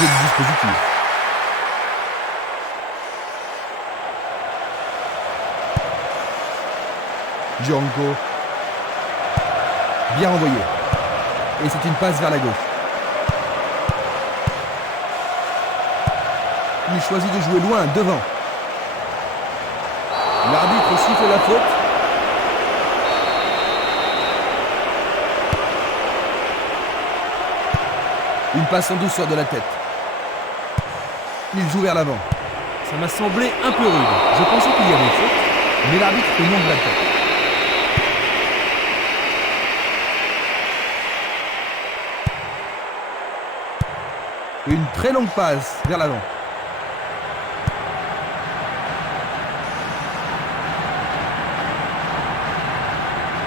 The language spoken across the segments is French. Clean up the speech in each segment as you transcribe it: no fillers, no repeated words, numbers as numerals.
changer de dispositif. Django. Bien envoyé. Et c'est une passe vers la gauche. Il choisit de jouer loin, devant. L'arbitre siffle la faute. Une passe en douceur de la tête. Il joue vers l'avant. Ça m'a semblé un peu rude. Je pensais qu'il y avait faute, Mais l'arbitre fait non de la tête. Une très longue passe vers l'avant.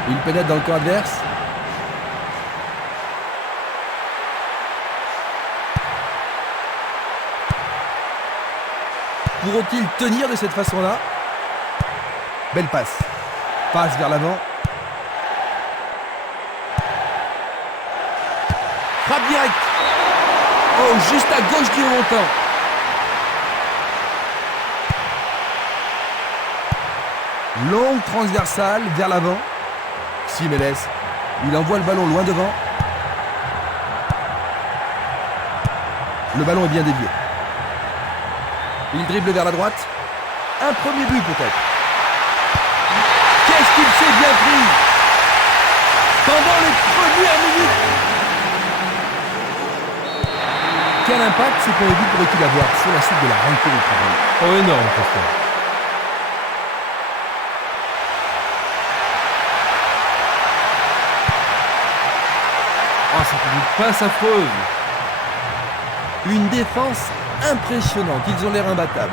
Il pénètre dans le camp adverse. Pourront-ils tenir de cette façon-là? Belle passe. Passe vers l'avant. Frappe directe. Oh, juste à gauche du montant. Longue transversale vers l'avant. Simeles. Il envoie le ballon loin devant. Le ballon est bien dévié. Il dribble vers la droite. Un premier but peut-être. Qu'est-ce qu'il s'est bien pris pendant les premières minutes. Quel impact ce premier but pourrait-il avoir sur la suite de la rencontre? Oh, énorme, Christophe. Oh, c'est une passe affreuse. Une défense impressionnante. Ils ont l'air imbattables.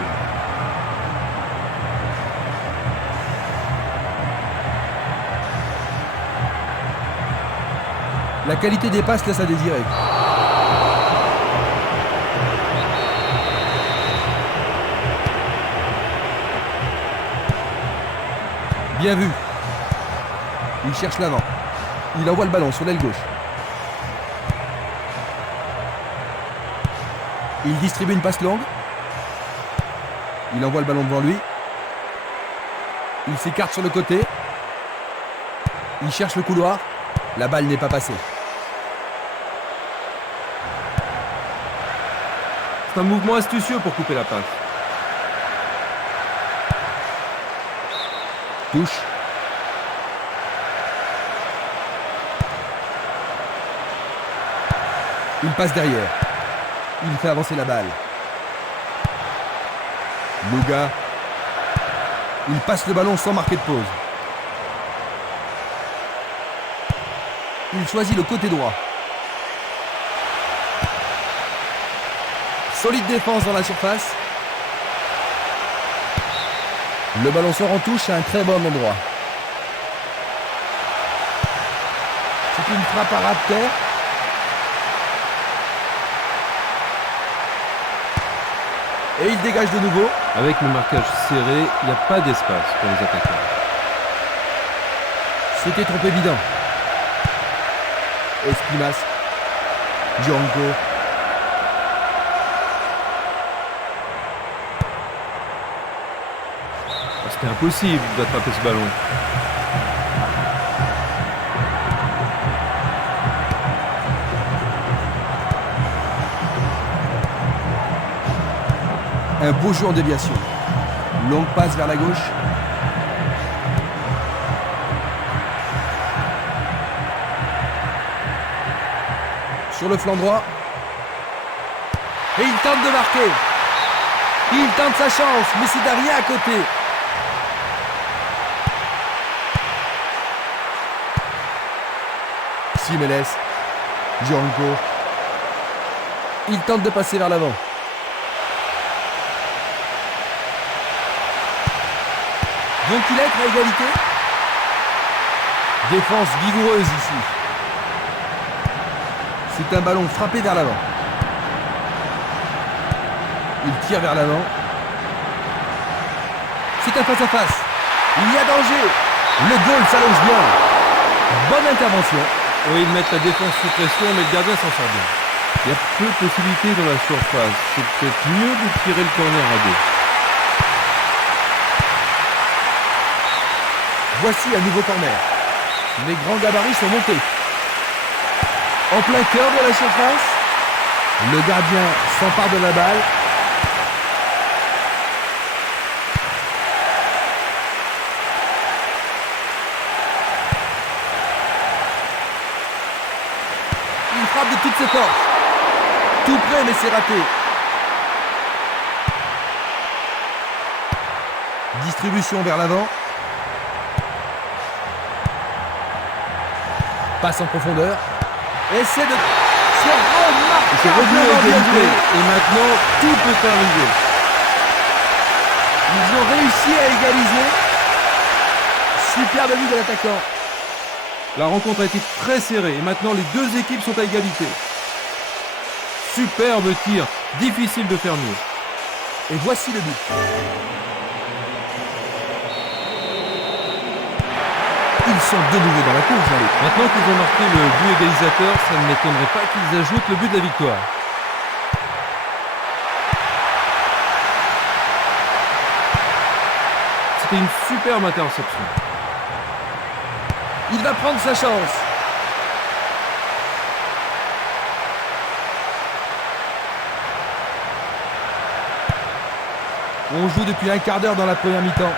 La qualité des passes laisse à désirer. Bien vu. Il cherche l'avant. Il envoie le ballon sur l'aile gauche. Il distribue une passe longue. Il envoie le ballon devant lui. Il s'écarte sur le côté. Il cherche le couloir. La balle n'est pas passée. C'est un mouvement astucieux pour couper la passe. Touche. Il passe derrière. Il fait avancer la balle. Luga. Il passe le ballon sans marquer de pause. Il choisit le côté droit. Solide défense dans la surface. Le ballon sort en touche à un très bon endroit. C'est une frappe à ras de terre. Et il dégage de nouveau. Avec le marquage serré, il n'y a pas d'espace pour les attaquants. C'était trop évident. Espimas. Django. C'était impossible d'attraper ce ballon. Un beau jeu en déviation. Longue passe vers la gauche. Sur le flanc droit. Et il tente de marquer. Il tente sa chance, mais c'est derrière à côté. Simeles. Django. Il tente de passer vers l'avant. Vont-ils être à égalité? Défense vigoureuse ici. C'est un ballon frappé vers l'avant. Il tire vers l'avant. C'est un face-à-face. Il y a danger. Le goal s'allonge bien. Bonne intervention. Oui, ils mettent la défense sous pression, mais le gardien s'en sort bien. Il y a peu de possibilités dans la surface. C'est peut-être mieux de tirer le corner à deux. Voici un nouveau corner. Les grands gabarits sont montés. En plein cœur de la surface. Le gardien s'empare de la balle. Il frappe de toutes ses forces. Tout près, mais c'est raté. Distribution vers l'avant. Passe en profondeur. Essaie de... C'est revenu à égalité et maintenant tout peut arriver. Ils ont réussi à égaliser. Superbe but de l'attaquant. La rencontre a été très serrée et maintenant les deux équipes sont à égalité. Superbe tir, difficile de faire mieux. Et voici le but. Ils sont de nouveau dans la course, Jean-Luc. Maintenant qu'ils ont marqué le but égalisateur, ça ne m'étonnerait pas qu'ils ajoutent le but de la victoire. C'était une superbe interception. Il va prendre sa chance. On joue depuis un quart d'heure dans la première mi-temps.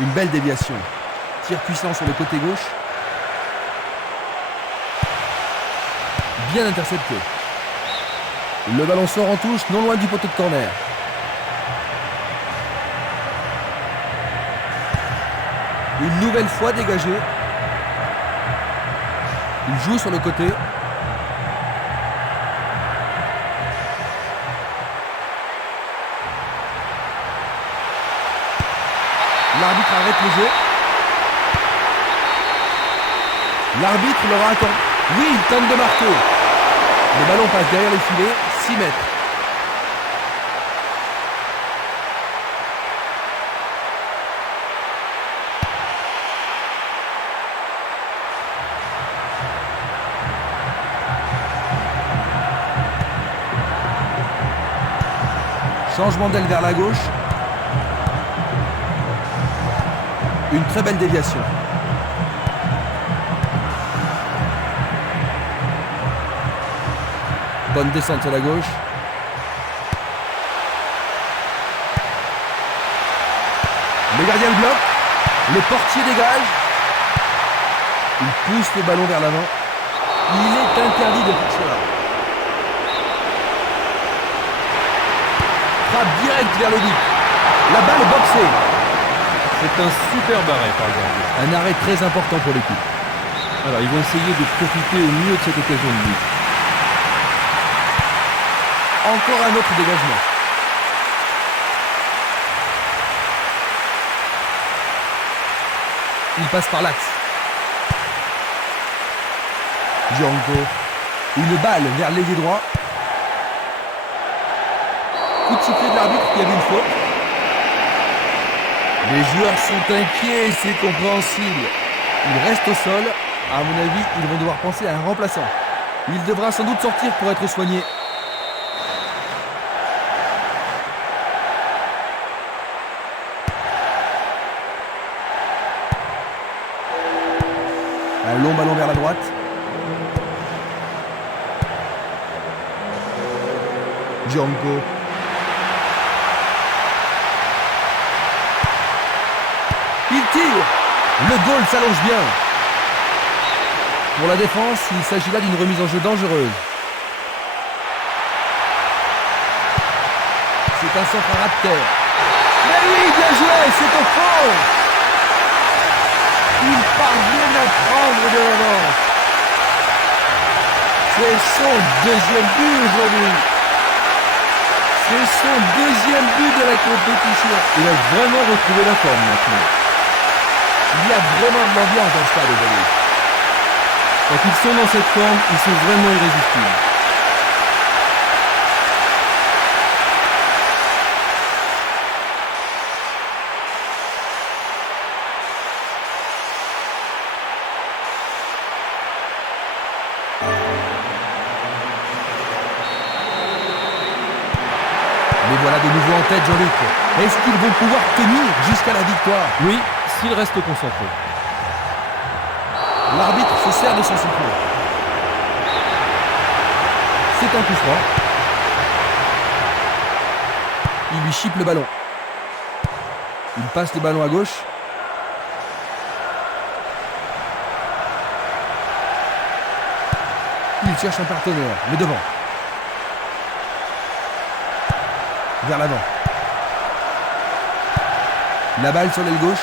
Une belle déviation. Tir puissant sur le côté gauche. Bien intercepté. Le ballon sort en touche, non loin du poteau de corner. Une nouvelle fois dégagé. Il joue sur le côté. L'arbitre arrête le jeu. L'arbitre leur attend. Oui, il tente de marquer. Le ballon passe derrière les filets, 6 mètres. Changement d'aile vers la gauche. Une très belle déviation. Bonne descente sur la gauche. Le gardien le bloque. Le portier dégage. Il pousse le ballon vers l'avant. Il est interdit de faire cela. Frappe direct vers le but. La balle est boxée. C'est un super arrêt par le gardien. Un arrêt très important pour l'équipe. Alors ils vont essayer de profiter au mieux de cette occasion de but. Encore un autre dégagement. Il passe par l'axe. Django. Une balle vers l'ailier droit. Coup de sifflet de l'arbitre qui a vu une faute. Les joueurs sont inquiets, c'est compréhensible. Ils restent au sol. À mon avis, ils vont devoir penser à un remplaçant. Il devra sans doute sortir pour être soigné. Un long ballon vers la droite. Django. Il tire. Le goal s'allonge bien. Pour la défense, il s'agit là d'une remise en jeu dangereuse. C'est un centre à ras de terre. Mais oui, bien joué, c'est au fond. Il parvient à prendre de l'avance. C'est son deuxième but aujourd'hui. C'est son deuxième but de la compétition. Il a vraiment retrouvé la forme maintenant. Il y a vraiment de l'ambiance dans ce stade aujourd'hui. Quand ils sont dans cette forme, ils sont vraiment irrésistibles. voilà de nouveau en tête, Jean-Luc. Est-ce qu'ils vont pouvoir tenir jusqu'à la victoire? Oui, s'ils restent concentrés. L'arbitre se sert de son sifflet. C'est un coup franc. Il lui chipe le ballon. Il passe le ballon à gauche. Il cherche un partenaire, mais devant. Vers l'avant. La balle sur l'aile gauche.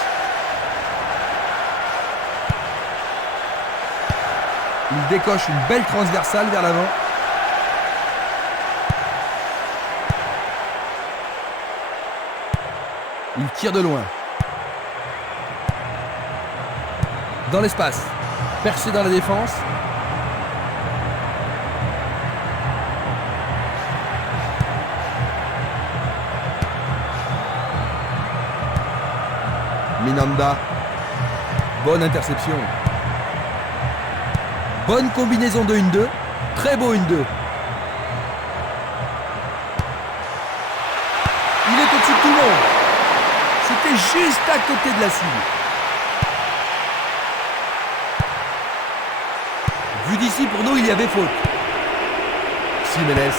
Il décoche une belle transversale vers l'avant. Il tire de loin. Dans l'espace. Percé dans la défense. Minanda. Bonne interception. Bonne combinaison de 1-2. Très beau 1-2. Il est au-dessus de tout le monde. C'était juste à côté de la cible. Vu d'ici, pour nous, il y avait faute. Jiménez.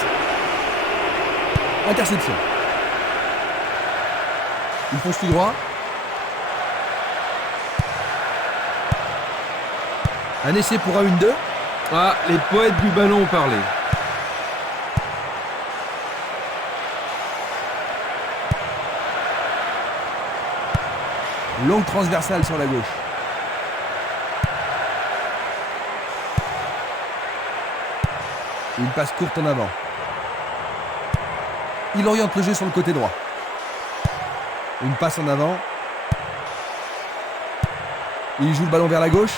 Interception. Il fonce tout droit. Un essai pour un 1-2. Ah, les poètes du ballon ont parlé. Longue transversale sur la gauche. Une passe courte en avant. Il oriente le jeu sur le côté droit. Une passe en avant. Il joue le ballon vers la gauche.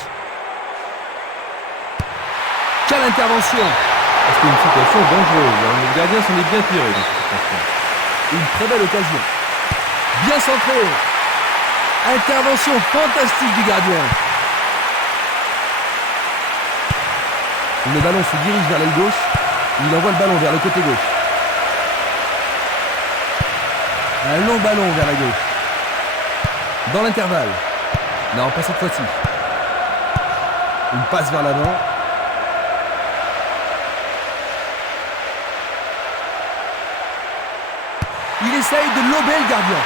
Quelle intervention! C'est une situation dangereuse. Le gardien s'en est bien tiré dans cette situation. Une très belle occasion. Bien centré. Intervention fantastique du gardien. Le ballon se dirige vers l'aile gauche. Il envoie le ballon vers le côté gauche. Un long ballon vers la gauche. Dans l'intervalle. Non, pas cette fois-ci. Une passe vers l'avant. Il essaye de lober le gardien.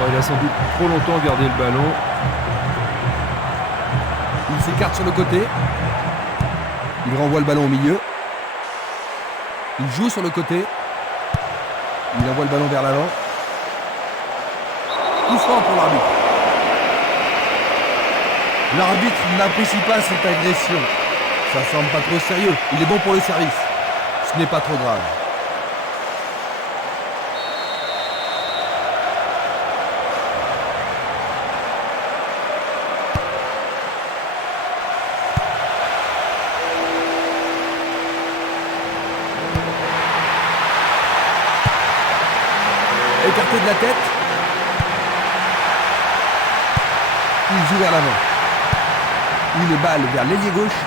Oh, il a sans doute trop longtemps gardé le ballon. Il s'écarte sur le côté. Il renvoie le ballon au milieu. Il joue sur le côté. Il envoie le ballon vers l'avant. Coup franc pour l'arbitre. L'arbitre n'apprécie pas cette agression. Ça semble pas trop sérieux. Il est bon pour le service. Ce n'est pas trop grave. Écarté de la tête. Il joue vers l'avant. Une balle vers l'ailier gauche.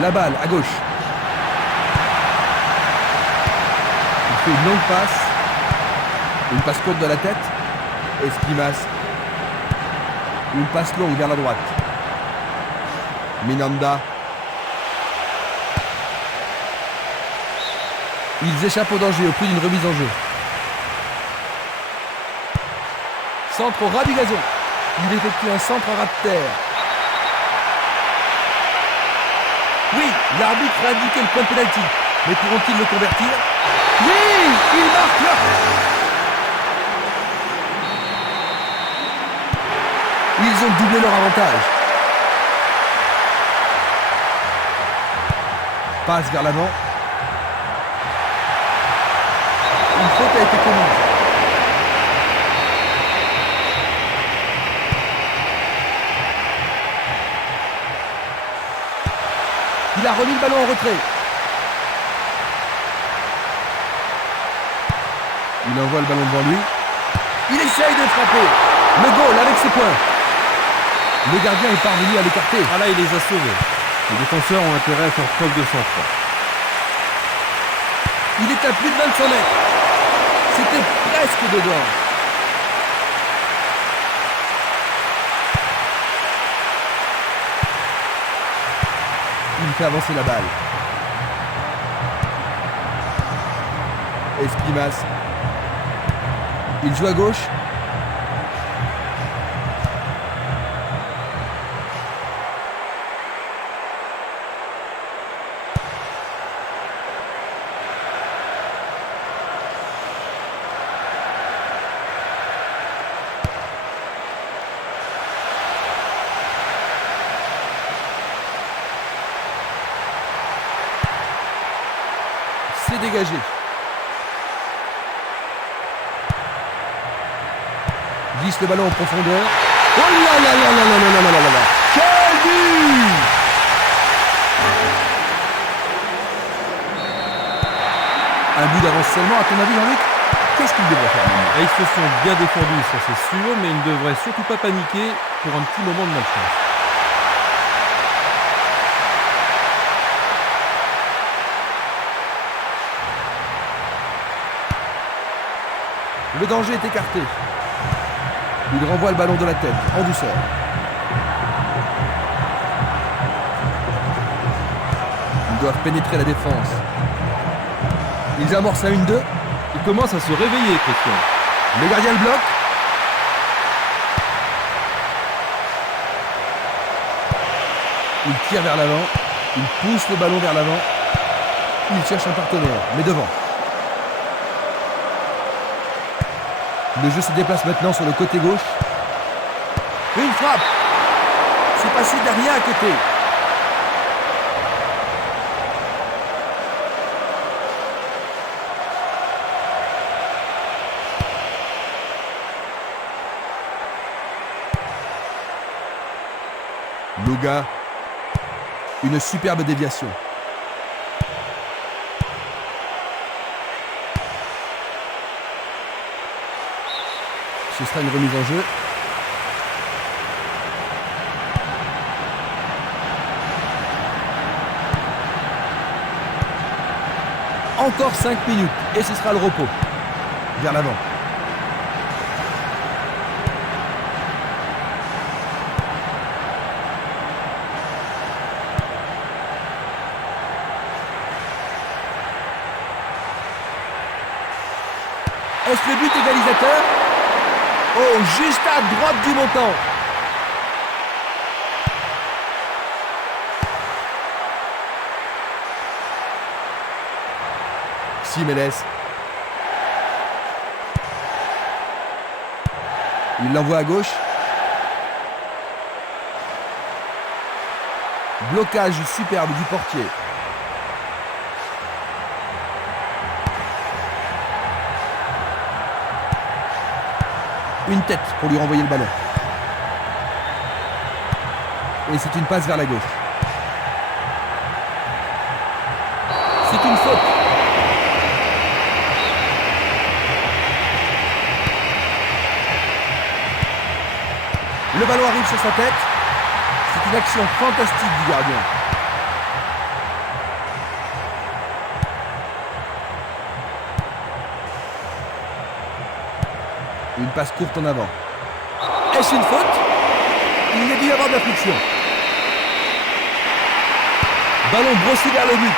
La balle à gauche. Il fait une longue passe. Une passe courte de la tête. Esquimas. Une passe longue vers la droite. Minanda. Ils échappent au danger au prix d'une remise en jeu. Centre au ras du gazon. Il effectue un centre à ras de terre. Oui, l'arbitre a indiqué le point de pénalty. Mais pourront-ils le convertir? Oui, il marque là. Ils ont doublé leur avantage. Passe vers l'avant. Une faute a été commise. Il a remis le ballon en retrait. Il envoie le ballon devant lui. Il essaye de frapper. Le goal avec ses points. Le gardien est parvenu à l'écarter. Ah là, il les a sauvés. Les défenseurs ont intérêt à faire preuve de sang-froid. Il est à plus de 25 mètres. C'était presque dedans. Il fait avancer la balle. Esquimas. Il joue à gauche. C'est dégagé. Glisse le ballon en profondeur. Oh là là là là là là là là là là. Quel but! Un but d'avance seulement, à ton avis, Jean-Luc? Qu'est-ce qu'il devrait faire maintenant? Et ils se sont bien défendus, ça c'est sûr, mais ils ne devraient surtout pas paniquer pour un petit moment de malchance. Le danger est écarté. Il renvoie le ballon de la tête, en douceur. Ils doivent pénétrer la défense. Ils amorcent à 1-2. Ils commencent à se réveiller, Christian. Le gardien le bloque. Il tire vers l'avant. Il pousse le ballon vers l'avant. Il cherche un partenaire, mais devant. Le jeu se déplace maintenant sur le côté gauche. Une frappe. C'est passé derrière à côté. Luga. Une superbe déviation. Ce sera une remise en jeu. Encore 5 minutes et ce sera le repos. Vers l'avant. Est-ce le but égalisateur? Oh, juste à droite du montant. Simeles. Il l'envoie à gauche. Blocage superbe du portier. Une tête pour lui renvoyer le ballon. Et c'est une passe vers la gauche. C'est une faute. Le ballon arrive sur sa tête. C'est une action fantastique du gardien. Une passe courte en avant. Est-ce une faute? Il y a dû y avoir de la friction. Ballon brossé vers le but.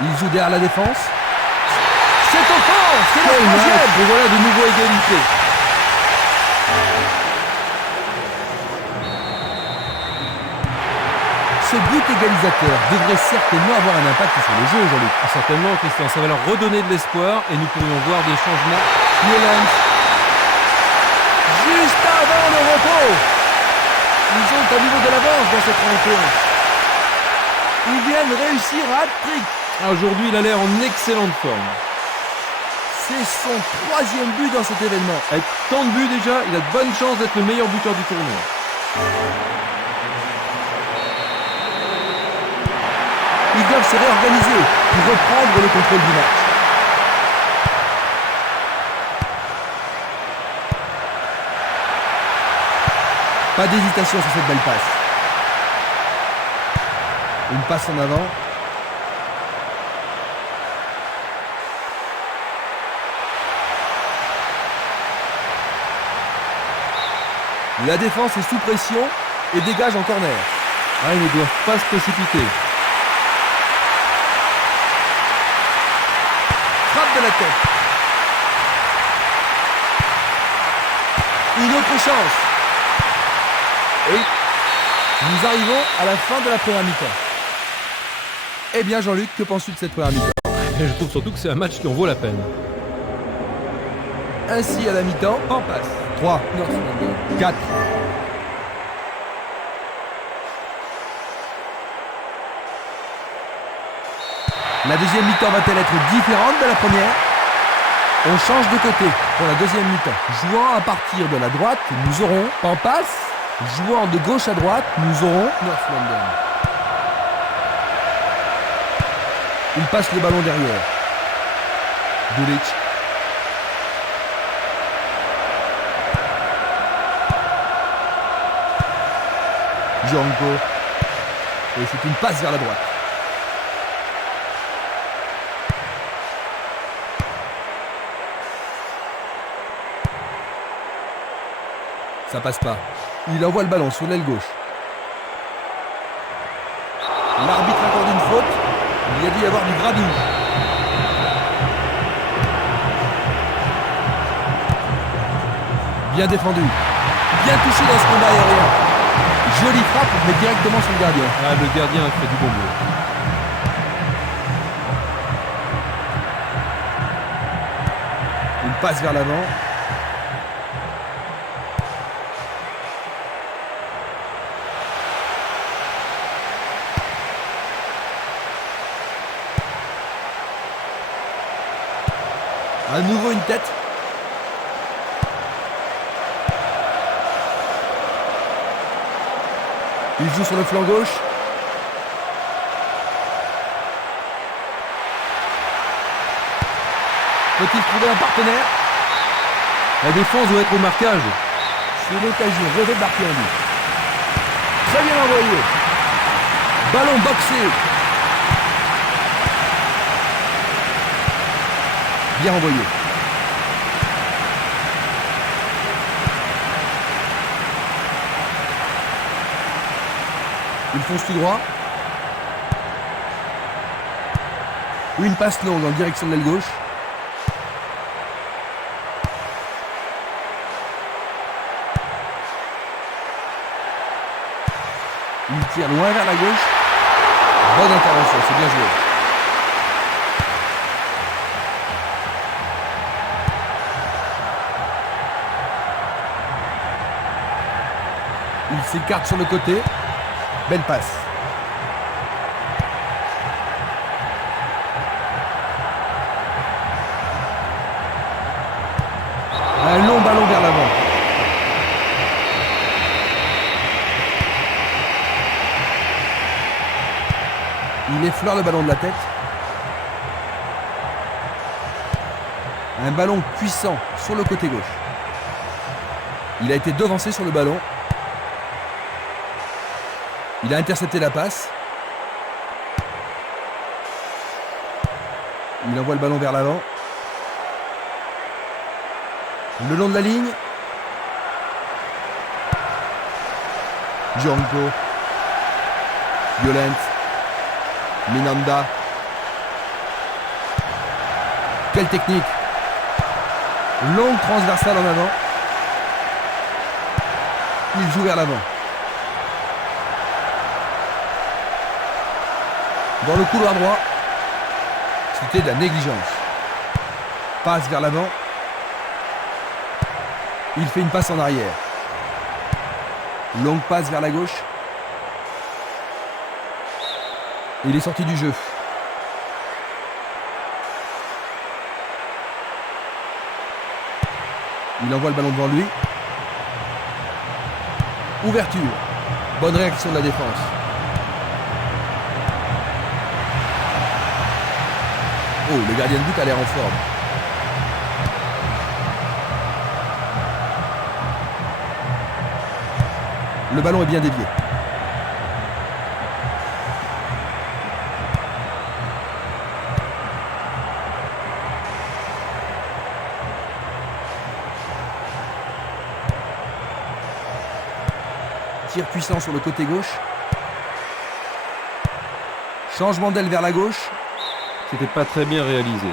Il joue derrière la défense. C'est offense. C'est la troisième. Et voilà de nouveau égalité. Ce but égalisateur devrait certainement avoir un impact sur le jeu, Jean-Luc. Certainement, Christian, ça va leur redonner de l'espoir et nous pourrions voir des changements. Mullens. Juste avant le repos. Ils ont à niveau de l'avance dans cette rencontre. Ils viennent réussir un hat-trick. Aujourd'hui, il a l'air en excellente forme. C'est son troisième but dans cet événement. Avec tant de buts déjà, il a de bonnes chances d'être le meilleur buteur du tournoi. Ils doivent se réorganiser pour reprendre le contrôle du match. Pas d'hésitation sur cette belle passe. Une passe en avant. La défense est sous pression et dégage en corner. Ah, ils ne doivent pas se précipiter. Frappe de la tête. Une autre chance. Et nous arrivons à la fin de la première mi-temps. Eh bien Jean-Luc, que penses-tu de cette première mi-temps? Et je trouve surtout que c'est un match qui en vaut la peine. Ainsi à la mi-temps, en passe. 3, 4. La deuxième mi-temps va-t-elle être différente de la première? On change de côté pour la deuxième mi-temps. Jouant à partir de la droite, nous aurons en passe. Jouant de gauche à droite, nous aurons North London. Il passe le ballon derrière. Bulic. Django. Et c'est une passe vers la droite. Ça passe pas. Il envoie le ballon sur l'aile gauche. L'arbitre accorde une faute. Il y a dû y avoir du grabuge. Bien défendu. Bien touché dans ce combat aérien. Jolie frappe, mais directement sur le gardien. Ah, le gardien a fait du bon boulot. Une passe vers l'avant. À nouveau une tête. Il joue sur le flanc gauche. Peut-il trouver un partenaire? La défense doit être au marquage. C'est l'occasion rêvée de marquer un but. Très bien envoyé. Ballon boxé. Bien envoyé. Il fonce tout droit. Une passe longue en direction de l'aile gauche. Il tire loin vers la gauche. Bonne intervention, c'est bien joué. Il s'écarte sur le côté. Belle passe. Un long ballon vers l'avant. Il effleure le ballon de la tête. Un ballon puissant sur le côté gauche. Il a été devancé sur le ballon. Il a intercepté la passe. Il envoie le ballon vers l'avant. Le long de la ligne. Django. Violent. Minanda. Quelle technique. Longue transversale en avant. Il joue vers l'avant. Dans le couloir droit. C'était de la négligence. Passe vers l'avant. Il fait une passe en arrière. Longue passe vers la gauche. Il est sorti du jeu. Il envoie le ballon devant lui. Ouverture. Bonne réaction de la défense. Oh, le gardien de but a l'air en forme. Le ballon est bien dévié. Tir puissant sur le côté gauche. Changement d'aile vers la gauche. C'était pas très bien réalisé.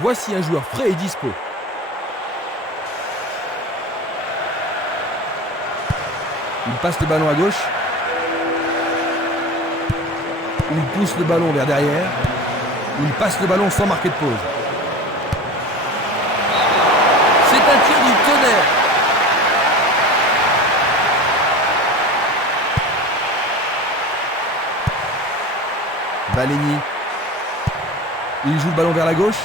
Voici un joueur frais et dispo. Il passe le ballon à gauche. Il pousse le ballon vers derrière. Il passe le ballon sans marquer de pause. C'est un tir du tonnerre. Valegny. Il joue le ballon vers la gauche.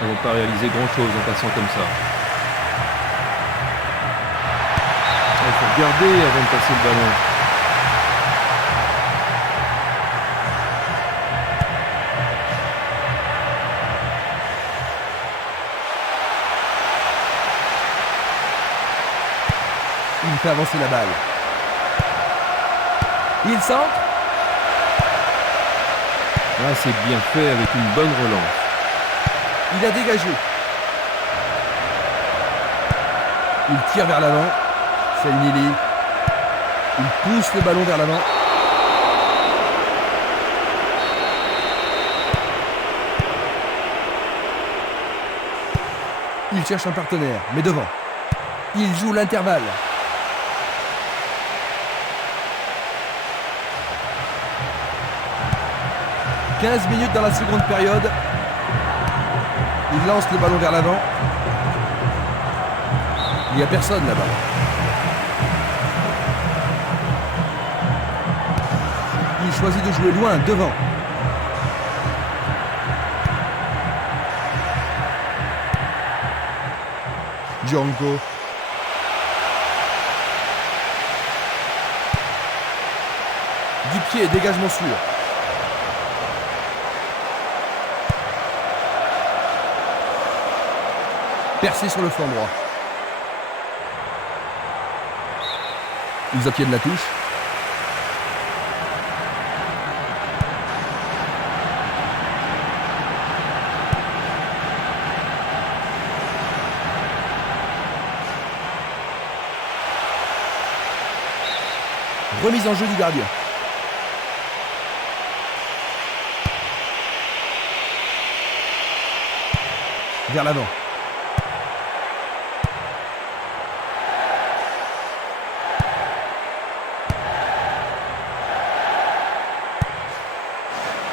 Ils n'ont pas réalisé grand-chose en passant comme ça. Il faut regarder avant de passer le ballon. Il fait avancer la balle. Il centre. Là, c'est bien fait avec une bonne relance. Il a dégagé. Il tire vers l'avant. Selnili. Il pousse le ballon vers l'avant. Il cherche un partenaire, mais devant. Il joue l'intervalle. « 15 minutes dans la seconde période. Il lance le ballon vers l'avant. Il n'y a personne là-bas. Il choisit de jouer loin, devant. Django. Du pied, dégagement sûr. Percé sur le flanc droit. Ils obtiennent la touche. Remise en jeu du gardien. Vers l'avant.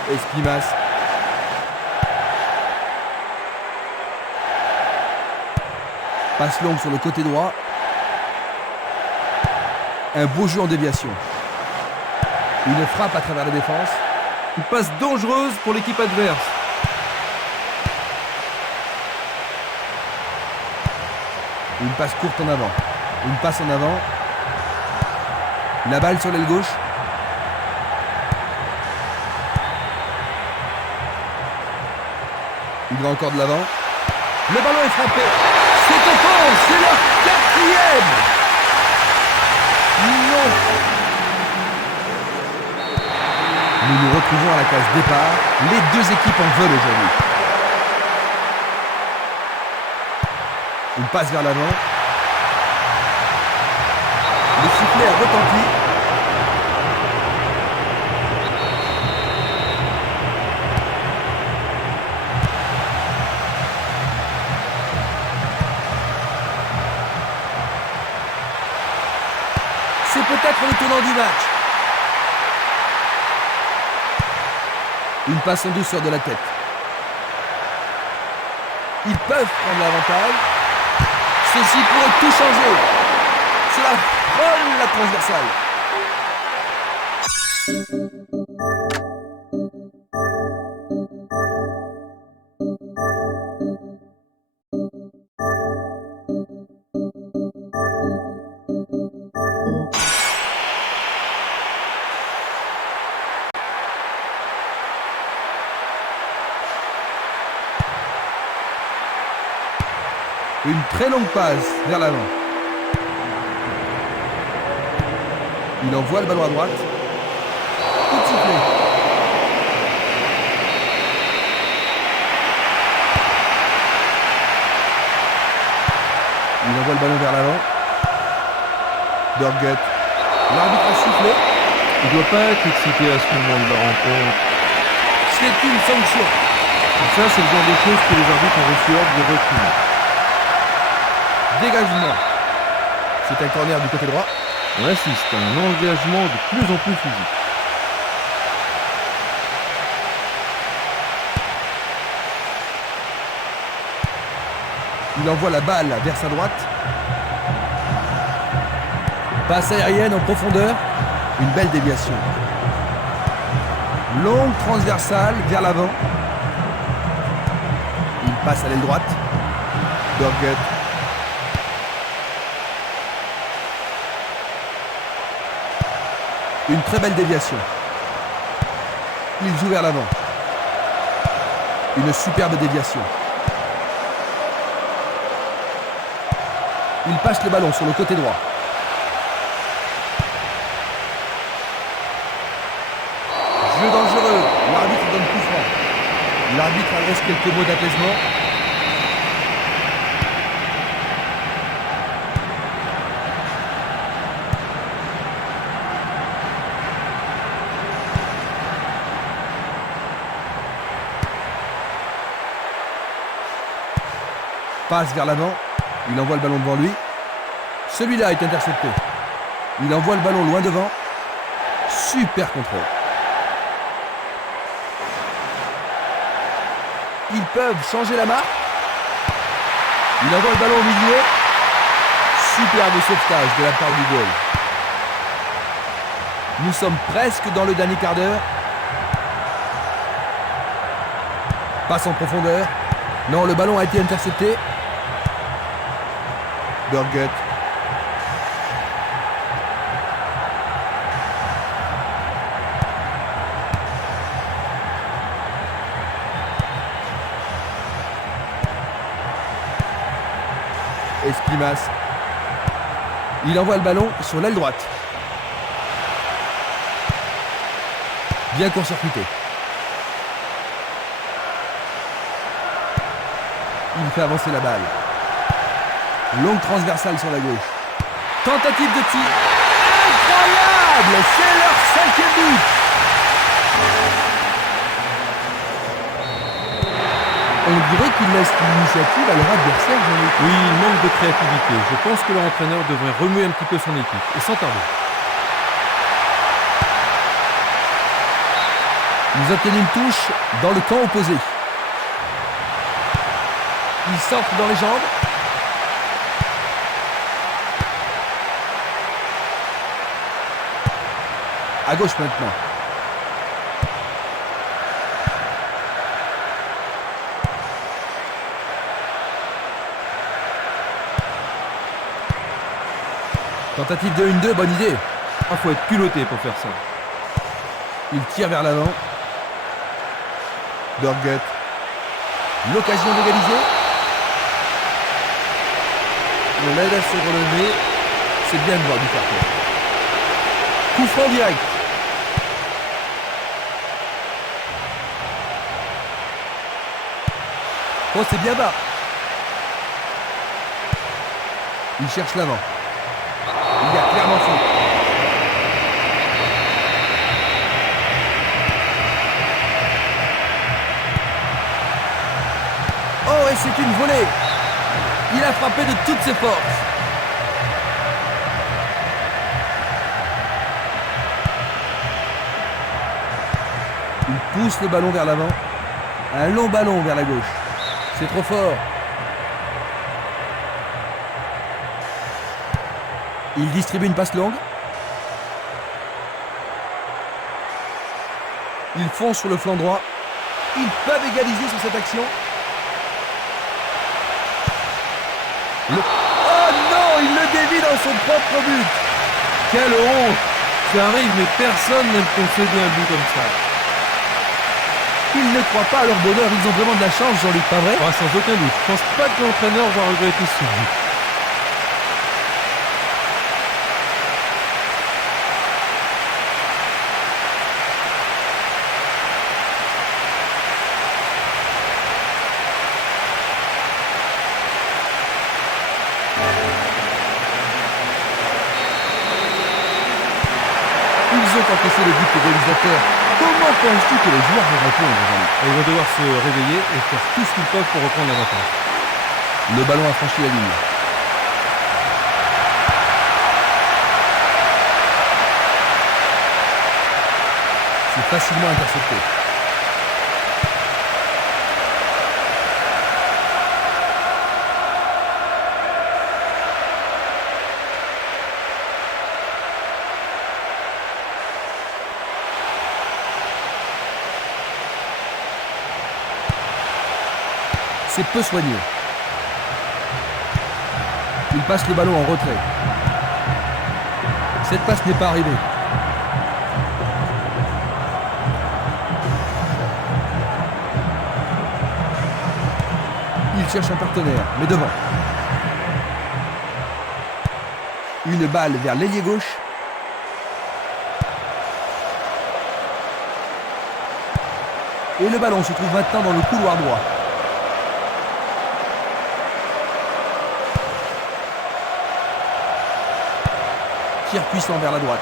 Esquimas. Passe longue sur le côté droit. Un beau jeu en déviation. Une frappe à travers la défense. Une passe dangereuse pour l'équipe adverse. Une passe courte en avant. Une passe en avant. La balle sur l'aile gauche. Il va encore de l'avant. Le ballon est frappé. C'est au fond. C'est leur quatrième. Non. Nous nous retrouvons à la case départ. Les deux équipes en veulent aujourd'hui. Une passe vers l'avant. Le sifflet a retenti. C'est peut-être le tournant du match. Une passe en douceur de la tête. Ils peuvent prendre l'avantage. Ceci pourrait tout changer. Cela frôle la transversale. Une très longue passe vers l'avant. Il envoie le ballon à droite. Coup de sifflet. Il envoie le ballon vers l'avant. Burgut. L'arbitre a sifflé. Il ne doit pas être excité à ce moment de la rencontre. C'est une sanction. Ça, c'est le genre de choses que les arbitres ont reçu ordre de reculer. Dégagement. C'est un corner du côté droit. On assiste à un engagement de plus en plus physique. Il envoie la balle vers sa droite. Passe aérienne en profondeur. Une belle déviation. Longue transversale vers l'avant. Il passe à l'aile droite. Burgut. Une très belle déviation. Il joue vers l'avant. Une superbe déviation. Il passe le ballon sur le côté droit. Jeu dangereux. L'arbitre donne coup franc. L'arbitre adresse quelques mots d'apaisement. Passe vers l'avant. Il envoie le ballon devant lui. Celui-là est intercepté. Il envoie le ballon loin devant. Super contrôle. Ils peuvent changer la marque. Il envoie le ballon au milieu. Superbe sauvetage de la part du goal. Nous sommes presque dans le dernier quart d'heure. Passe en profondeur. Non, le ballon a été intercepté. Burgut. Esquimas. Il envoie le ballon sur l'aile droite. Bien court-circuité. Il fait avancer la balle. Longue transversale sur la gauche. Tentative de tir. Incroyable! C'est leur 5e but! On dirait qu'ils laissent l'initiative à leur adversaire, Jean-Luc. Oui, il manque de créativité. Je pense que leur entraîneur devrait remuer un petit peu son équipe, et sans tarder. Ils obtiennent une touche dans le camp opposé. Ils sortent dans les jambes. À gauche maintenant. Tentative de 1-2, bonne idée. Il faut être culotté pour faire ça. Il tire vers l'avant. Burgut. L'occasion d'égaliser. On l'aide à se relever. C'est bien de voir du fair play. Coup franc direct. Oh, c'est bien bas. Il cherche l'avant. Il y a clairement faute. Oh, et c'est une volée. Il a frappé de toutes ses forces. Il pousse le ballon vers l'avant. Un long ballon vers la gauche. C'est trop fort. Il distribue une passe longue. Ils foncent sur le flanc droit. Ils peuvent égaliser sur cette action. Oh non, il le dévie dans son propre but. Quelle honte! Ça arrive, mais personne n'aime concéder un but comme ça. Ils ne croient pas à leur bonheur, ils ont vraiment de la chance, Jean-Luc, pas vrai? Ah, sans aucun doute. Je pense pas que l'entraîneur va regretter ce but. Ils ont encaissé le but réalisateur. Comment penses-tu que les joueurs vont répondre, Jean-Luc? Ils vont devoir se réveiller et faire tout ce qu'ils peuvent pour reprendre l'avantage. Le ballon a franchi la ligne. C'est facilement intercepté. C'est peu soigné. Il passe le ballon en retrait. Cette passe n'est pas arrivée. Il cherche un partenaire, mais devant. Une balle vers l'ailier gauche. Et le ballon se trouve maintenant dans le couloir droit. Tir puissant vers la droite.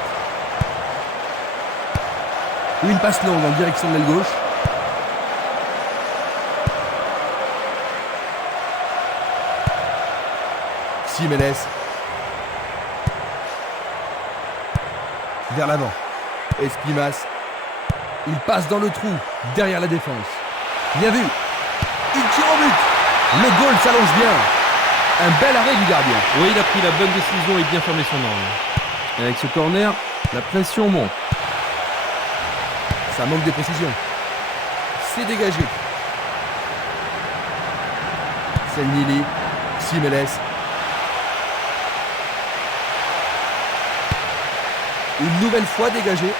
Une passe longue en direction de l'aile gauche. Jiménez. Vers l'avant. Esquimas. Il passe dans le trou, derrière la défense. Bien vu. Il tire au but. Le goal s'allonge bien. Un bel arrêt du gardien. Oui, il a pris la bonne décision et bien fermé son angle. Et avec ce corner, la pression monte. Ça manque de précision. C'est dégagé. Selnili. Jiménez. Une nouvelle fois dégagé.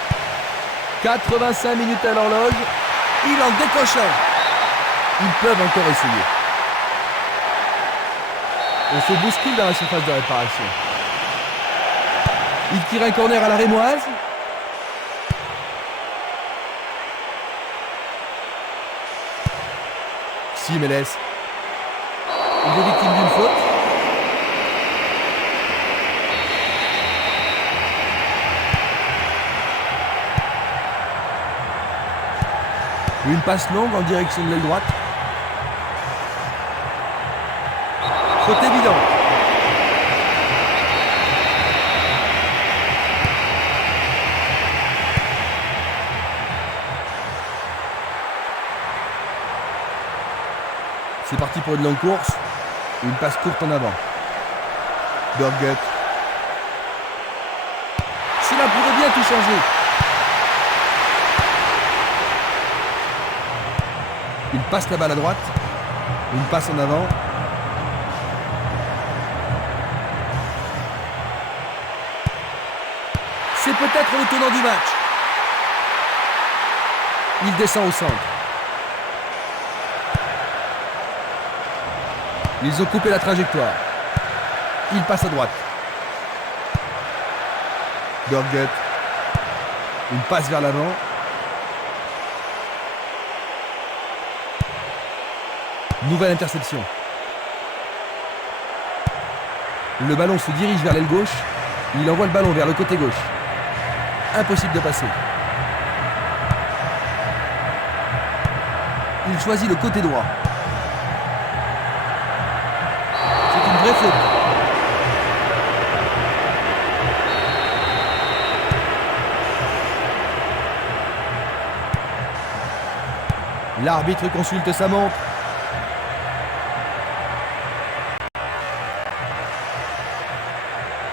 85 minutes à l'horloge. Il en décoche un. Ils peuvent encore essayer. On se bouscule dans la surface de réparation. Il tire un corner à la rémoise. Jiménez. Il est victime d'une faute. Une passe longue en direction de l'aile droite. Faute évidente. C'est parti pour une longue course. Une passe courte en avant. Burgut. Cela pourrait bien tout changer. Il passe la balle à droite. Une passe en avant. C'est peut-être le tournant du match. Il descend au centre. Ils ont coupé la trajectoire. Il passe à droite. Burgut. Une passe vers l'avant. Nouvelle interception. Le ballon se dirige vers l'aile gauche. Il envoie le ballon vers le côté gauche. Impossible de passer. Il choisit le côté droit. C'est une vraie faute. L'arbitre consulte sa montre.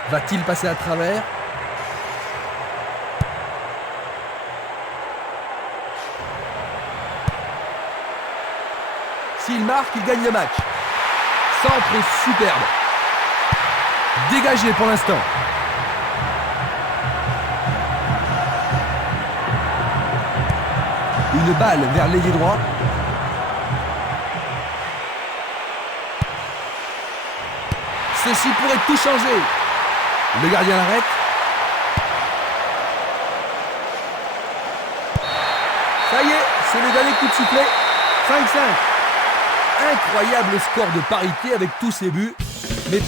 Va-t-il passer à travers? S'il marque, il gagne le match. Centre superbe. Dégagé pour l'instant. Une Une balle vers l'ailier droit. Ceci pourrait tout changer. Le gardien l'arrête. Ça y est, c'est le dernier coup de sifflet. 5-5. Incroyable score de parité avec tous ces buts. Mais